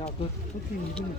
야, 너 토팅 이름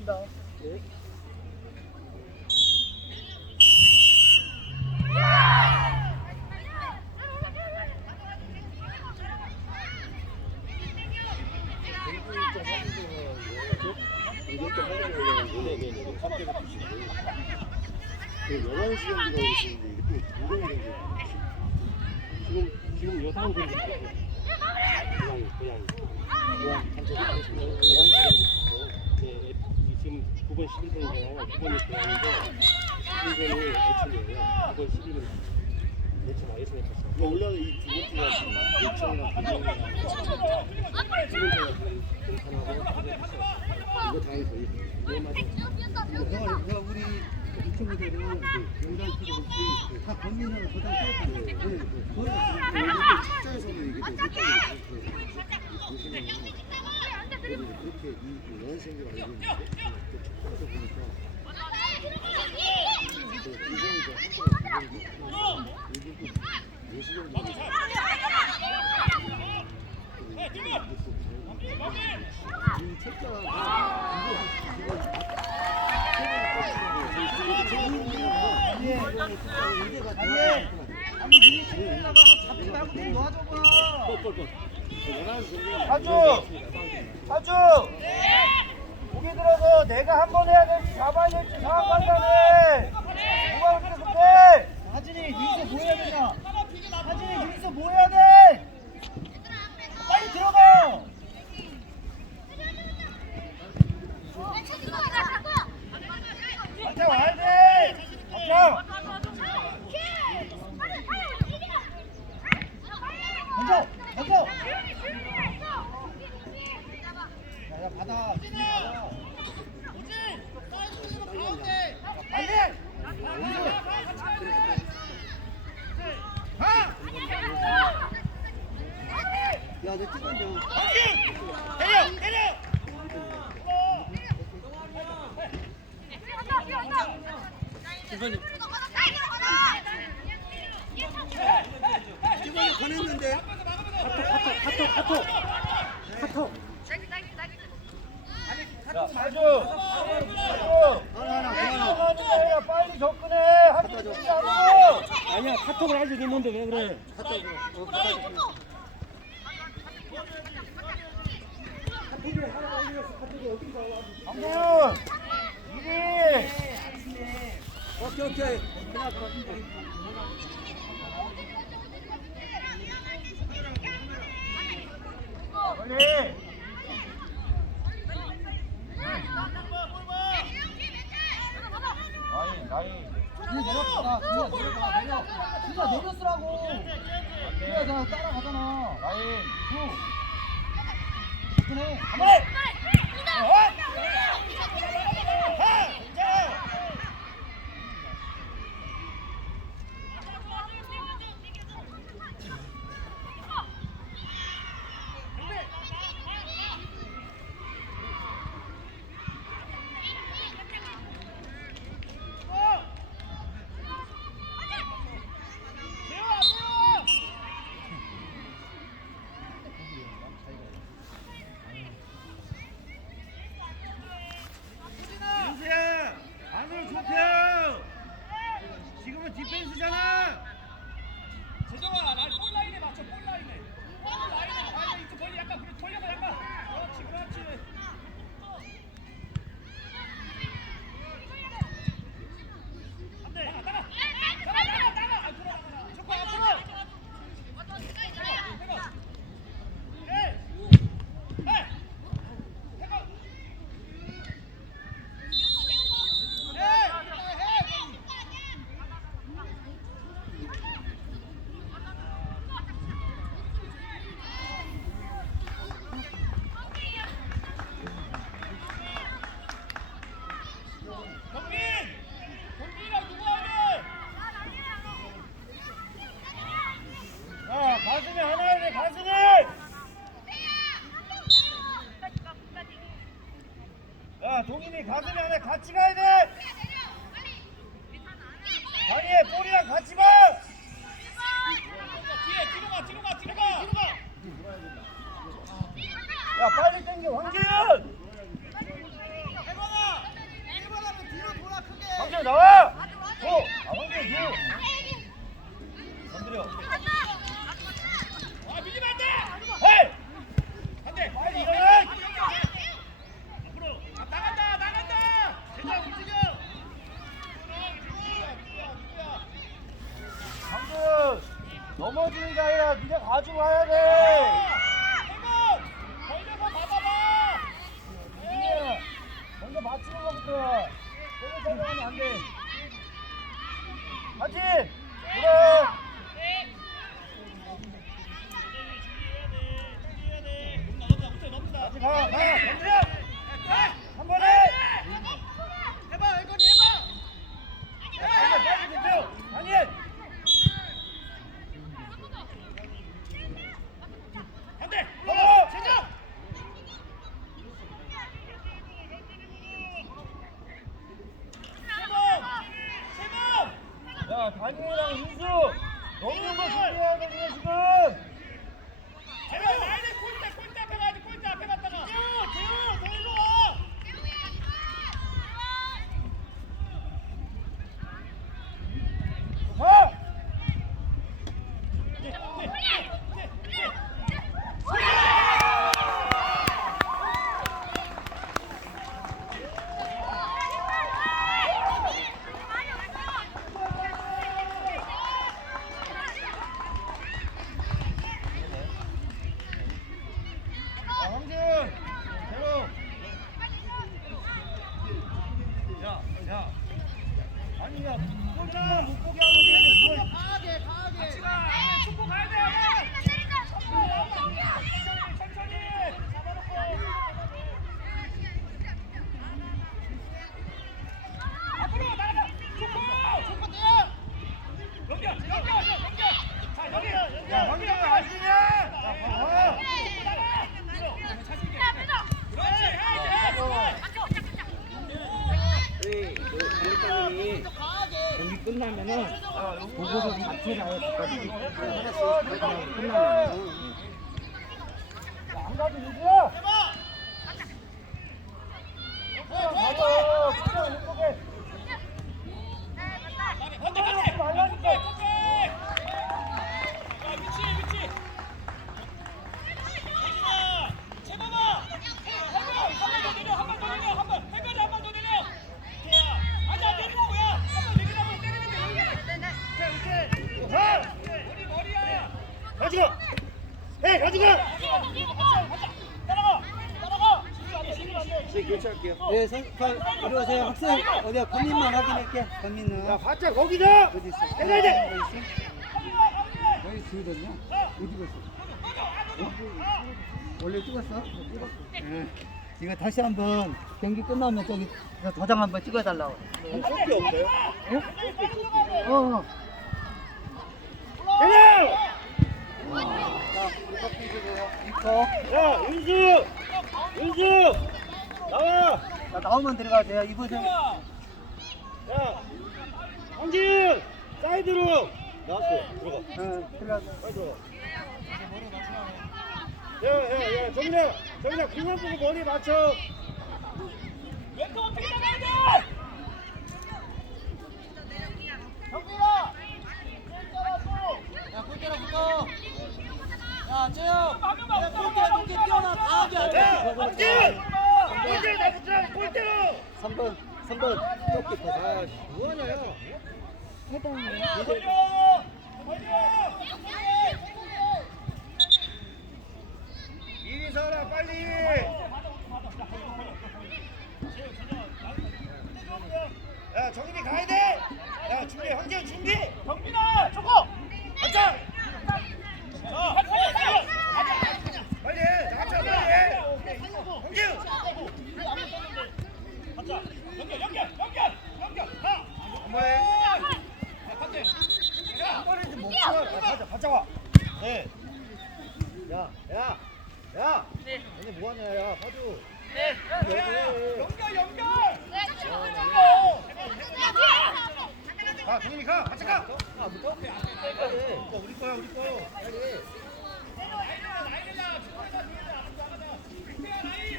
이 뭐야? 네, 알겠습니다. 네. 그 11시 경기가 있었는데 이게 또 공동이 경기 지금 지금 여상 경기 고양이 고양이 고양이 산책 고양이 경기 네, 지금 9번 11번이잖아요 9번이 고양인데 11번이 애청이에요 9번 11번 애청 아예 생겼어 이거 원래는 이두 번째가 애청이랑 고양이랑 두 번째가 등산하고 이거 당연히 거의 네 맞아 내가, 우리 이쪽들은 영상 찍어볼지 다 범인을 보다 찍었거든요. 네, 네. 거기가 근데 이게 그렇게 이 연생을 알고 있는데 또 책자에서 보니까 이게 또 예시 정도 이 책자가 이거 아주 아주 고기 들어서 내가 한 번 해야 될지 잡아야 될지 상황 판단해. 누가 그렇게 급해? 하진이 여기서 뭐 해야 되냐? 하진이 여기서 뭐 해야 돼? 빨리 들어가. 박자 와야 돼. 박자. 먼저, 먼저. 야, 야, 받아. 빨리. 야, 너 찍었냐? 때려, 때려. 찍어야 권했는데. 카톡, 카톡, 카톡, 카톡. 아주, 아주. 하나, 하나, 하나. 빨리 접근해. 한번 하고. 아니야 카톡을 있는데 왜 그래 카톡으로. 어, 갖다 줄게. 강대윤! 이리! 오케이, 오케이. 빨리! 라인, 라인. 이거 내렸다. 진짜 내렸다. 내려. 진짜 내렸으라고. 그래야 나 따라가잖아. 라인. 후. 그래. 가만히! 빨리 교체할게요 네 선, 이리 오세요 학생 어디야 권민만 확인할게 권민은 야, 바짝 거기다! 어디 있어? 내가 이제! 어디 있어? 여기 들었냐? 어디 갔어? 어? 원래 찍었어? 네. 이거 다시 한번 경기 끝나면 저기 도장 한번 찍어달라고 게 없어요? 어? 어. 그냥! 이거 야, 윤수! 윤수! 나와! 자, 나오면 이거 좀 야, 황지윤! 사이드로! 나왔어, 들어가. 어, 들어가 빨리 들어가. 야, 야, 야, 정민아! 정민아, 그만 보고 머리 맞춰! 야 골대로 붙어 야 재영 야 골대 골대 뛰어나 다 하게 하자 야, 황지윤! 골대로 나 붙여! 골대로! 3번 3번 골키퍼 아 뭐하냐 야 이리 서라, 빨리! 야, 정민이 가야 돼! 야, 준비, 황지윤 준비! 정민아, 초코! 가자! 빨리 해! 나가자, 빨리 해! 황지윤! 한 번에 한 번에 좀 멈춰. 야, 가자, 가자 와. 네. 야, 야, 야. 네. 너네 뭐 하냐, 야, 가줘. 네. 연결, 연결. 가 같이 가 우리 거야 우리 거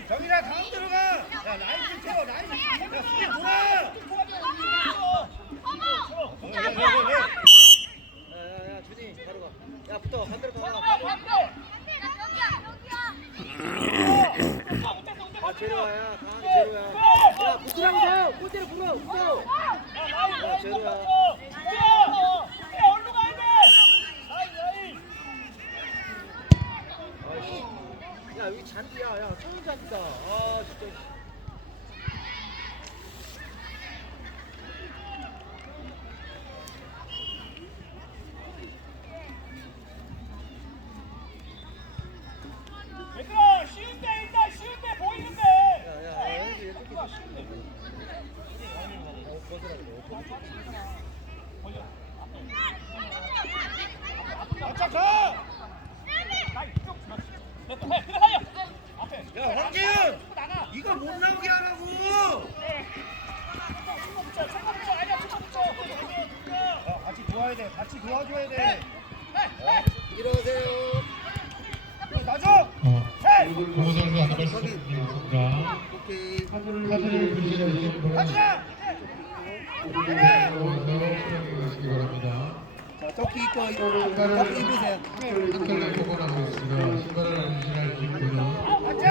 정이라 가운데로 가. 야 라인 좀 채워 라인 좀 채워. 야 수비 돌아. 야야야 준이 바로 가. 야 붙어 반대로 가. 아 제로야. 강한 제로야. 야 붙으라고 골대로 불어. 붙어. 야 제로야. 아이씨. 야 여기 잔디야. 야 성인 잔디다. 아 진짜. 얘들아 쉬운데 일단 쉬운데 보이는데. 야야 여기 이렇게 좀 쉬운데. 어 벗으라고. 아차 가. 야 황재윤 이거 못 나오게 하라고. 야, 같이 도와야 돼. 같이 도와줘야 돼. 바랍니다. 자, 조끼 입고, 입으세요. 색깔을 보관하고 있습니다. 신발을 안 신할 분은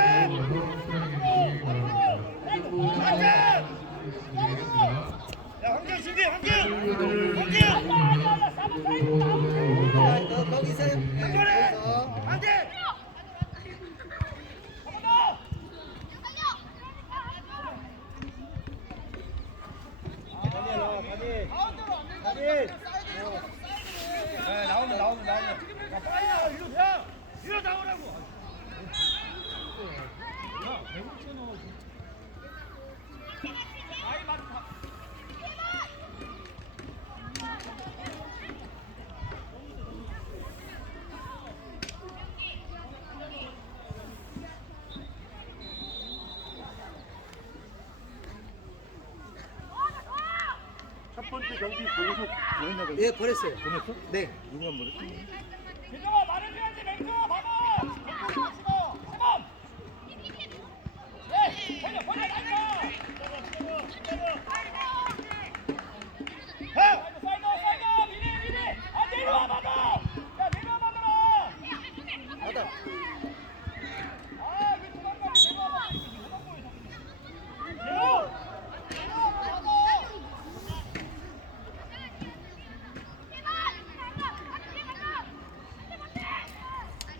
네, 나오면 나오면 나오면. 야, 빨리 나와. 일로 야. 일로 나오라고. 야, 배고프잖아. 아이 맞다. 첫 번째 경기 보고서 보냈어요. 보냈어? 네. 누가 보냈어? 민정아 말해줘야지 맹주 봐봐. 맹주 치고 세번. 네, 벌려 벌려 나이스. 해. 사이드 사이드 미리 미리. 아 내려와 봐봐. 야 내려와 봐라. 받아. 아, 왜 도망가? 내려와 봐. 도망가 보여. 내려. 내려와 봐봐.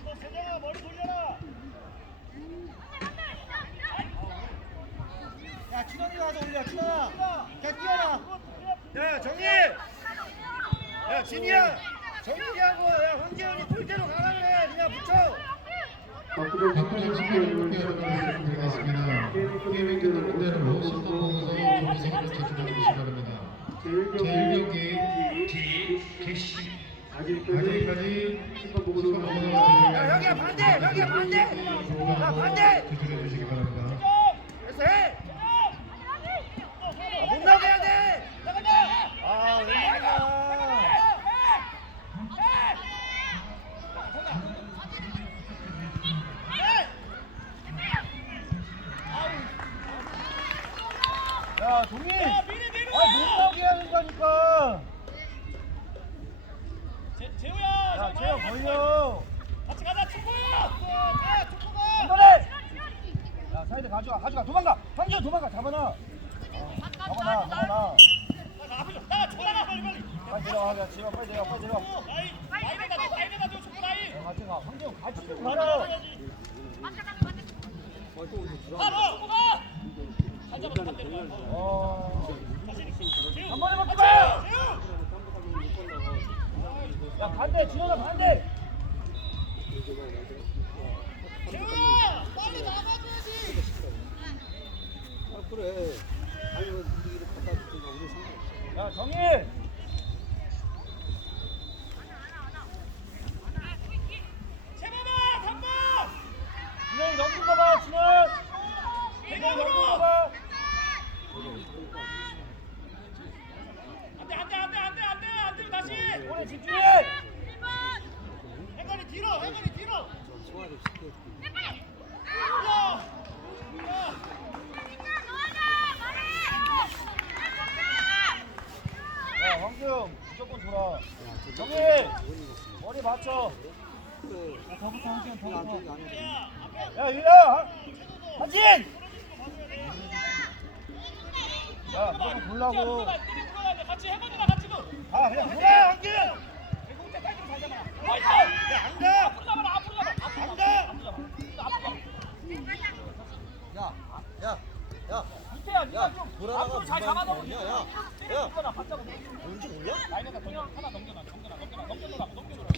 너 세정아 머리 돌려라. 야, 준원이가 와서 올려, 준원아. 야, 뛰어라. 야 정희. 야 진이야. 정희하고 야 황재현이 돌대로 가라 그래. 그냥 붙여. 바꾸는 지키를 피하는 드리겠습니다. 게임이 끝나는 대로 신고 보고서 동영상을 제출해 주시기 바랍니다. 제1경기 D 개시 아직까지 보고서 야 여기야 반대. 여기야 반대. 야 반대. 제출해 주시기 바랍니다. 그래서 해. 아, 못 나게 해야 돼. 아 웬일이야. 야 동희. 아못 나게 해야 된다니까. 재영. 같이 가자, 축구! 한 번에. 야 사이드 가져가 가져가 도망가. 황지현 도망가 잡아놔. 잡아놔 잡아놔. 쳐다가 빨리 내려와 야 지금 빨리 내려와 빨리 내려와. 야, 같이 가. 황지현 같이 좀 가라. 어. 한 번에 맞고 가. 야 반대 지현아 반대. 재우야, 빨리 나가줘야지. 아, 그래. 아니, 뭐, 이거 갖다 주니까 우리 상관없어. 야 정일. 야, 그거 보려고. 같이 해보자, 같이 도. 아, 그냥 돌아, 안 돼. 대공태 딸기로 잘 잡아. 어이, 야, 안 돼. 앞으로 잡아라, 앞으로 잡아. 앞으로 안 돼. 앞으로 잡아. 앞으로 잡아. 야, 야, 야. 밑에야, 니가 좀. 돌아가. 앞으로 잘 잡아놓으면. 야, 야. 야. 이거나 받자고. 뭔지 몰라? 라인에다 던져. 하나 넘겨놔, 넘겨놔, 넘겨놔, 넘겨놓으라, 넘겨놓으라.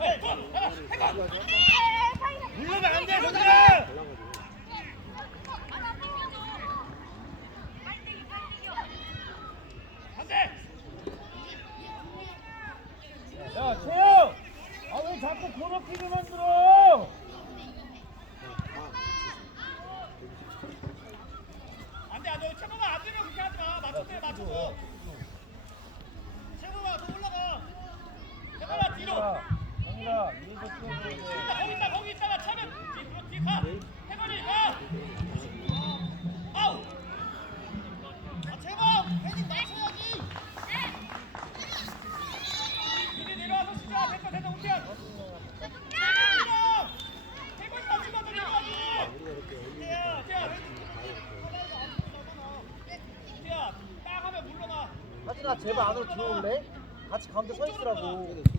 에이, 아, 아, 아, 네, 해봐. 물러면 안 돼, 손들 제발 안으로 들어올래? 같이 가운데 서 있으라고.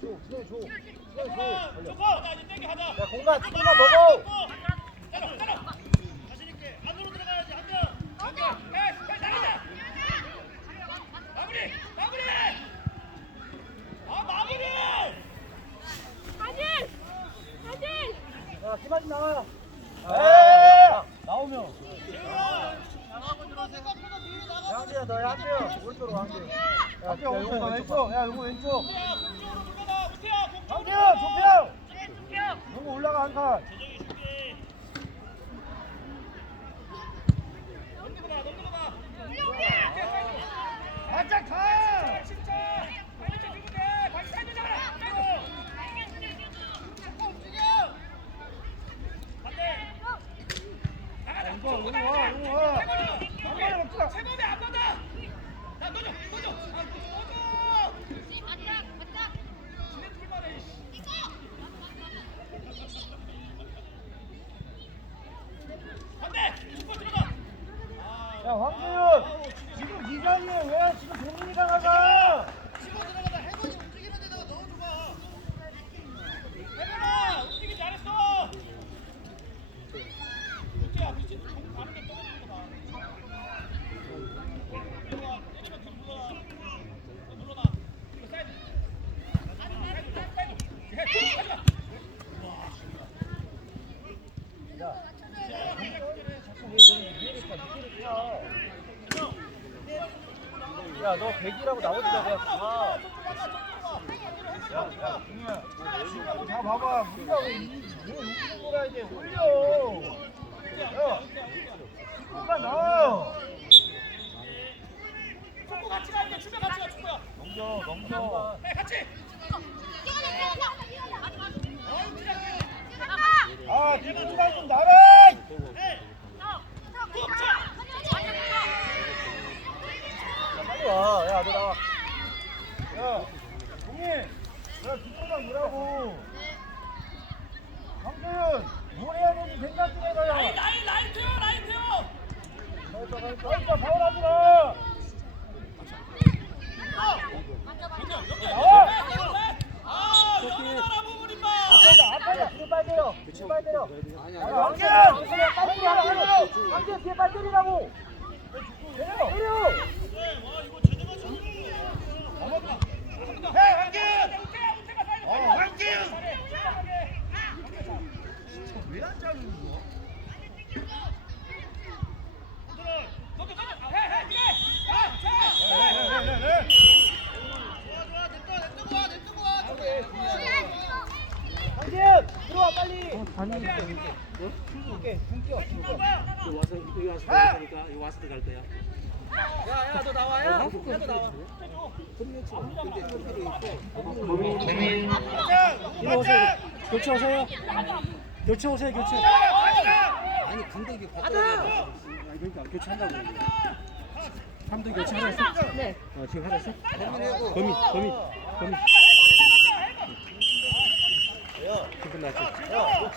出 아, 出. 100이라고 나오더라고요. 와. 야, 너 나와. 야, 동희. 야, 뒷공만 뭐라고. 강태윤, 뭘 해야 되는지 생각 좀 해봐요. 라인, 라인, 라인 태워, 라인 태워. 나이스, 나이스, 나이스, 파울하지 마. 아, 나와. 아, 아 여기 나라 부분 임마. 앞에다, 앞에다, 뒤에 빨대요. 뒤에 빨대요. 강태윤, 강태윤, 빨대요. 강태윤, 뒤에 빨대리라고. 때려. 때려. 여기 와서 갈 거니까 여기 와서 갈 거야. 야, 야, 너 나와. 야, 야, 너 나와. 정민 이리 오세요. 교체 오세요. 교체 오세요. 교체. 아니 감독이 받아. 아니 그러니까 교체한다고. 감독 교체하라 했어? 네. 어, 지금 하라 했어? 거미, 거미, 거미. 기분 나지?